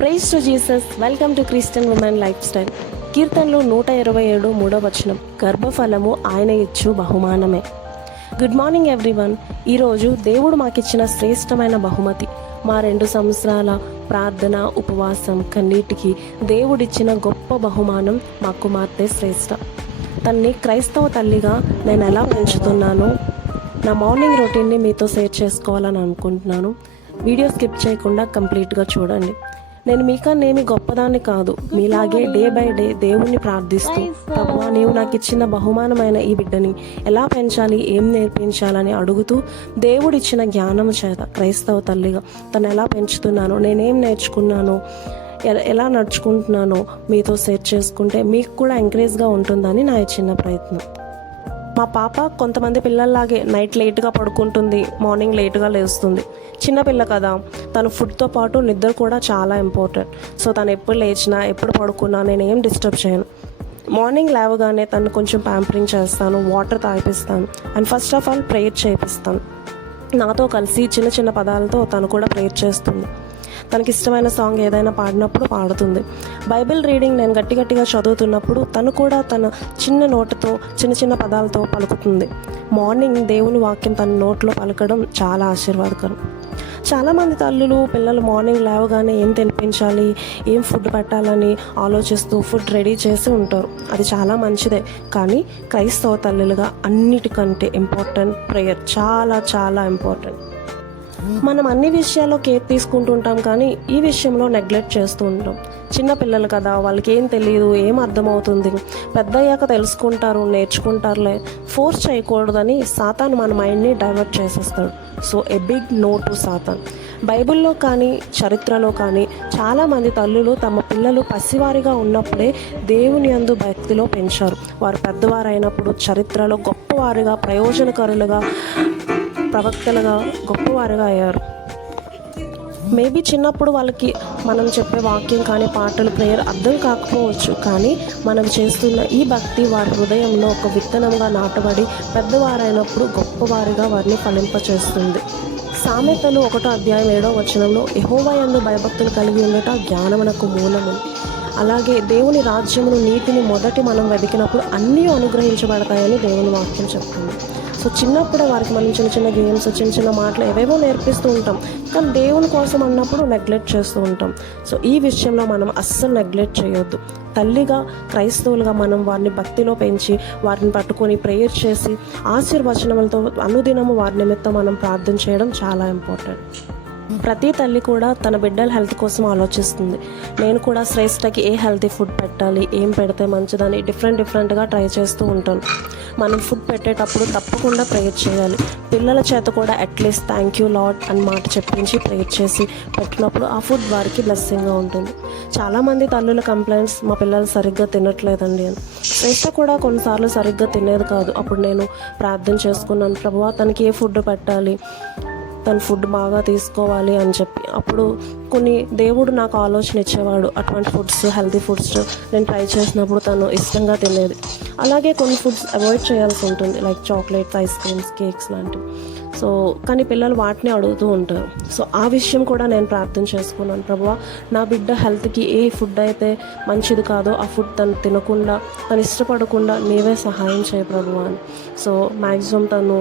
Praise to Jesus. Welcome to Christian women life style. కీర్తనలు 127 3వ వచనం, గర్భఫలము ఆయన ఇచ్చు బహుమానమే. Good morning everyone. ఈరోజు దేవుడు మాకిచ్చిన శ్రేష్టమైన బహుమతి, మా 2 సంవత్సరాల ప్రార్థన, ఉపవాసం, కన్నీటికి దేవుడిచ్చిన గొప్ప బహుమానం మా కుమార్తె శ్రేష్ఠ. తన్ని క్రైస్తవ తల్లిగా నేను ఎలా పెంచుతున్నానో నా మార్నింగ్ రొటీన్ని మీతో షేర్ చేసుకోవాలని అనుకుంటున్నాను. వీడియో స్కిప్ చేయకుండా కంప్లీట్గా చూడండి. నేను మీకన్నేమి గొప్పదాన్ని కాదు, మీలాగే డే బై డే దేవుణ్ణి ప్రార్థిస్తూ, ప్రభువా నీవు నాకు ఇచ్చిన బహుమానమైన ఈ బిడ్డని ఎలా పెంచాలి, ఏం నేర్పించాలని అడుగుతూ దేవుడిచ్చిన జ్ఞానం చేత క్రైస్తవ తల్లిగా తను ఎలా పెంచుతున్నానో, నేనేం నేర్చుకున్నానో, ఎలా నడుచుకుంటున్నానో మీతో షేర్ చేసుకుంటే మీకు కూడా ఎంకరేజ్గా ఉంటుందని నా చిన్న ప్రయత్నం. మా పాప కొంతమంది పిల్లల్లాగే నైట్ లేట్గా పడుకుంటుంది, మార్నింగ్ లేట్గా లేస్తుంది. చిన్నపిల్ల కదా, తను ఫుడ్తో పాటు నిద్ర కూడా చాలా ఇంపార్టెంట్. సో తను ఎప్పుడు లేచినా, ఎప్పుడు పడుకున్నా నేను ఏం డిస్టర్బ్ చేయను. మార్నింగ్ లేవగానే తను కొంచెం ప్యాంపరింగ్ చేస్తాను, వాటర్ తాగిపిస్తాను, and first of all prayer చేయిస్తాను. నాతో కలిసి చిన్న చిన్న పదాలతో తను కూడా ప్రేయర్ చేస్తుంది. తనకి ఇష్టమైన సాంగ్ ఏదైనా పాడినప్పుడు పాడుతుంది. బైబిల్ రీడింగ్ నేను గట్టిగా చదువుతున్నప్పుడు తను కూడా తన చిన్న నోటుతో చిన్న చిన్న పదాలతో పలుకుతుంది. మార్నింగ్ దేవుని వాక్యం తన నోట్లో పలకడం చాలా ఆశీర్వాదకరం. చాలామంది తల్లులు పిల్లలు మార్నింగ్ లేవగానే ఏం తినిపించాలి, ఏం ఫుడ్ పెట్టాలని ఆలోచిస్తూ ఫుడ్ రెడీ చేసి ఉంటారు. అది చాలా మంచిదే, కానీ క్రైస్తవ తల్లులుగా అన్నిటికంటే ఇంపార్టెంట్ ప్రేయర్, చాలా చాలా ఇంపార్టెంట్. మనం అన్ని విషయాల్లో కేర్ తీసుకుంటుంటాం, కానీ ఈ విషయంలో నెగ్లెక్ట్ చేస్తూ ఉంటాం. చిన్నపిల్లలు కదా, వాళ్ళకి ఏం తెలియదు, ఏం అర్థమవుతుంది, పెద్దయ్యాక తెలుసుకుంటారు, నేర్చుకుంటారులే, ఫోర్స్ చేయకూడదని సాతాను మన మైండ్ని డైవర్ట్ చేసేస్తాడు. So a big no to Satan. బైబిల్లో కానీ చరిత్రలో కానీ చాలామంది తల్లులు తమ పిల్లలు పసివారిగా ఉన్నప్పుడే దేవుని యందు భక్తిలో పెంచారు. వారు పెద్దవారైనప్పుడు చరిత్రలో గొప్పవారుగా, ప్రయోజనకరులుగా, ప్రవక్తలుగా, గొప్పవారుగా అయ్యారు. మేబీ చిన్నప్పుడు వాళ్ళకి మనం చెప్పే వాక్యం కానీ పాటలు, ప్రేయర్ అర్థం కాకపోవచ్చు, కానీ మనం చేస్తున్న ఈ భక్తి వారి హృదయంలో ఒక విత్తనంగా నాటబడి పెద్దవారైనప్పుడు గొప్పవారిగా వారిని ఫలింపచేస్తుంది. సామెతలు 1వ అధ్యాయం 7వ వచనంలో, యెహోవా యందు భయభక్తులు కలిగి ఉండట జ్ఞానమునకు మూలము. అలాగే దేవుని రాజ్యమును, నీతిని మొదటి మనం వెతికినప్పుడు అన్నీ అనుగ్రహించబడతాయని దేవుని వాక్యం చెప్తుంది. సో చిన్నప్పుడే వారికి మనం చిన్న చిన్న గేమ్స్, చిన్న చిన్న మాటలు ఏవేవో నేర్పిస్తూ ఉంటాం, కానీ దేవుని కోసం అన్నప్పుడు నెగ్లెక్ట్ చేస్తూ ఉంటాం. సో ఈ విషయంలో మనం అస్సలు నెగ్లెక్ట్ చేయొద్దు. తల్లిగా, క్రైస్తవులుగా మనం వారిని భక్తిలో పెంచి, వారిని పట్టుకొని ప్రేయర్ చేసి, ఆశీర్వచనములతో అనుదినము వారి నిమిత్తం మనం ప్రార్థన చేయడం చాలా ఇంపార్టెంట్. ప్రతి తల్లి కూడా తన బిడ్డల హెల్త్ కోసం ఆలోచిస్తుంది. నేను కూడా శ్రేష్ఠకి ఏ హెల్తీ ఫుడ్ పెట్టాలి, ఏం పెడితే మంచిదని డిఫరెంట్గా ట్రై చేస్తూ ఉంటాను. మనం ఫుడ్ పెట్టేటప్పుడు తప్పకుండా ప్రేయర్ చేయాలి. పిల్లల చేత కూడా అట్లీస్ట్ థ్యాంక్ యూ లార్డ్ అని మాట చెప్పించి ప్రేయర్ చేసి పెట్టినప్పుడు ఆ ఫుడ్ వారికి బ్లెస్సింగ్గా ఉంటుంది. చాలామంది తల్లుల కంప్లైంట్స్, మా పిల్లలు సరిగ్గా తినట్లేదండి అని. శ్రేష్ఠ కూడా కొన్నిసార్లు సరిగ్గా తినేది కాదు. అప్పుడు నేను ప్రార్థన చేసుకున్నాను, ప్రభువా తనకి ఏ ఫుడ్ పెట్టాలి, తను ఫుడ్ బాగా తీసుకోవాలి అని చెప్పి. అప్పుడు కొన్ని దేవుడు నాకు ఆలోచన ఇచ్చేవాడు. అటువంటి ఫుడ్స్, హెల్తీ ఫుడ్స్ నేను ట్రై చేసినప్పుడు తను ఇష్టంగా తినేది. అలాగే కొన్ని ఫుడ్స్ అవాయిడ్ చేయాల్సి ఉంటుంది, like chocolates, ice creams, cakes లాంటివి. సో కానీ పిల్లలు వాటిని అడుగుతూ ఉంటారు. సో ఆ విషయం కూడా నేను ప్రార్థన చేసుకున్నాను, ప్రభువా నా బిడ్డ హెల్త్కి ఏ ఫుడ్ అయితే మంచిది కాదో ఆ ఫుడ్ తను తినకుండా, తను ఇష్టపడకుండా నీవే సహాయం చేయ ప్రభువా అని. సో మ్యాక్సిమం తను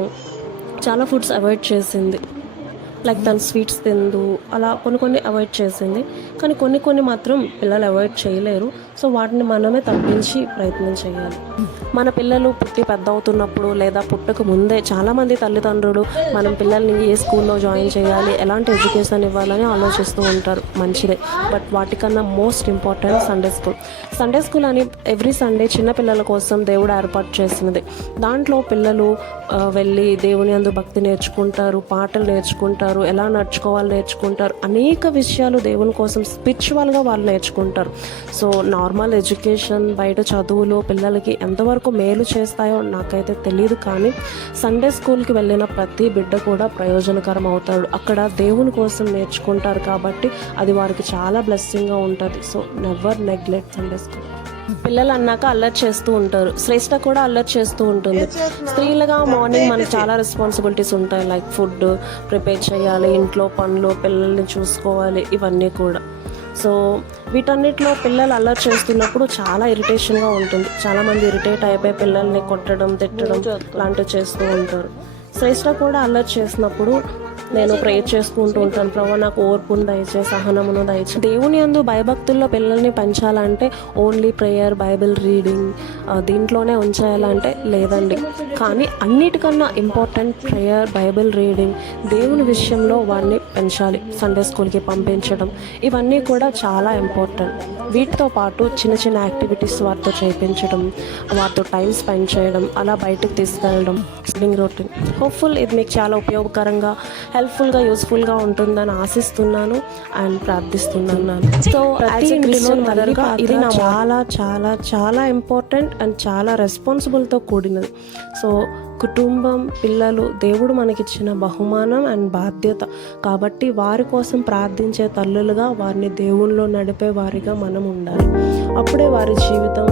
చాలా ఫుడ్స్ అవాయిడ్ చేసింది. లైక్ తను స్వీట్స్ తిందు, అలా కొన్ని అవాయిడ్ చేసింది. కానీ కొన్ని మాత్రం పిల్లలు అవాయిడ్ చేయలేరు. సో వాటిని మనమే తగ్గించి ప్రయత్నం చేయాలి. మన పిల్లలు పుట్టి పెద్ద అవుతున్నప్పుడు లేదా పుట్టక ముందే చాలామంది తల్లిదండ్రులు మనం పిల్లల్ని ఏ స్కూల్లో జాయిన్ చేయాలి, ఎలాంటి ఎడ్యుకేషన్ ఇవ్వాలని ఆలోచిస్తూ ఉంటారు. మంచిదే, బట్ వాటికన్నా మోస్ట్ ఇంపార్టెంట్ సండే స్కూల్ అని ఎవ్రీ సండే చిన్నపిల్లల కోసం దేవుడు ఏర్పాటు చేసినది. దాంట్లో పిల్లలు వెళ్ళి దేవుని యందు భక్తి నేర్చుకుంటారు, పాటలు నేర్చుకుంటారు, ఎలా నడుచుకోవాలి నేర్చుకుంటారు, అనేక విషయాలు దేవుని కోసం స్పిరిచువల్గా వాళ్ళు నేర్చుకుంటారు. సో నార్మల్ ఎడ్యుకేషన్, బయట చదువులు పిల్లలకి ఎంతవరకు మేలు చేస్తాయో నాకైతే తెలియదు, కానీ సండే స్కూల్కి వెళ్ళిన ప్రతి బిడ్డ కూడా ప్రయోజనకరం అవుతాడు. అక్కడ దేవుని కోసం నేర్చుకుంటారు కాబట్టి అది వారికి చాలా బ్లెస్సింగ్గా ఉంటుంది. So never neglect Sunday school. పిల్లలు అన్నాక అల్లరి చేస్తూ ఉంటారు. శ్రేష్ఠ కూడా అల్లరి చేస్తూ ఉంటుంది. స్త్రీలుగా మార్నింగ్ మనకు చాలా రెస్పాన్సిబిలిటీస్ ఉంటాయి, లైక్ ఫుడ్ ప్రిపేర్ చేయాలి, ఇంట్లో పనులు, పిల్లల్ని చూసుకోవాలి, ఇవన్నీ కూడా. సో వీటన్నిటిలో పిల్లలు అల్లరి చేస్తున్నప్పుడు చాలా ఇరిటేషన్గా ఉంటుంది. చాలామంది ఇరిటేట్ అయిపోయి పిల్లల్ని కొట్టడం, తిట్టడం లాంటివి చేస్తూ ఉంటారు. శ్రేష్ఠ కూడా అల్లరి చేసినప్పుడు నేను ప్రేయర్ చేసుకుంటూ ఉంటాను, ప్రభు నాకు ఓర్పును దయచే, సహనమును దయచే. దేవుని యందు భయభక్తుల్లో పిల్లల్ని పెంచాలంటే ఓన్లీ ప్రేయర్, బైబిల్ రీడింగ్ దీంట్లోనే ఉంచేయాలంటే లేదండి. కానీ అన్నిటికన్నా ఇంపార్టెంట్ ప్రేయర్, బైబిల్ రీడింగ్, దేవుని విషయంలో వారిని పెంచాలి. సండే స్కూల్కి పంపించడం ఇవన్నీ కూడా చాలా ఇంపార్టెంట్. వీటితో పాటు చిన్న చిన్న యాక్టివిటీస్ వారితో చేయించడం, వారితో టైం స్పెండ్ చేయడం, అలా బయటకు తీసుకెళ్ళడం, స్లీపింగ్ రొటీన్. హోప్ఫుల్ ఇది మీకు చాలా ఉపయోగకరంగా, హెల్ప్ఫుల్గా, యూస్ఫుల్గా ఉంటుందని ఆశిస్తున్నాను అండ్ ప్రార్థిస్తున్నాను. సో యాజ్ ఎ క్రిస్టియన్ మదర్గా ఇది నా చాలా చాలా చాలా ఇంపార్టెంట్ అండ్ చాలా రెస్పాన్సిబుల్తో కూడినది. సో కుటుంబం, పిల్లలు దేవుడు మనకిచ్చిన బహుమానం అండ్ బాధ్యత కాబట్టి వారి కోసం ప్రార్థించే తల్లులుగా, వారిని దేవునిలో నడిపే వారిగా మనం ఉండాలి. అప్పుడే వారి జీవితం